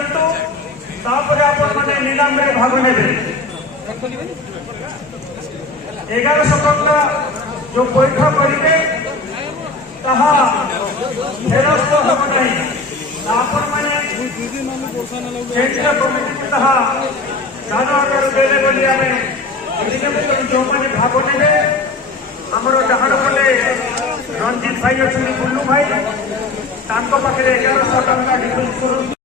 दिंतु तापर आपण माने नीलाम रे भाग नेबे 1100 टंका जो पैठ करिवे ताहा फेरस्त हो नहीं आपण माने केंद्र कमिटी ताहा दान आकार देले बोली आमे जो माने भाग नेबे हमरो डहाण पटे रंजीत भाई अच्छी बुल्लू भाई पाखे 1100 टंका डिपोजिट करूँ।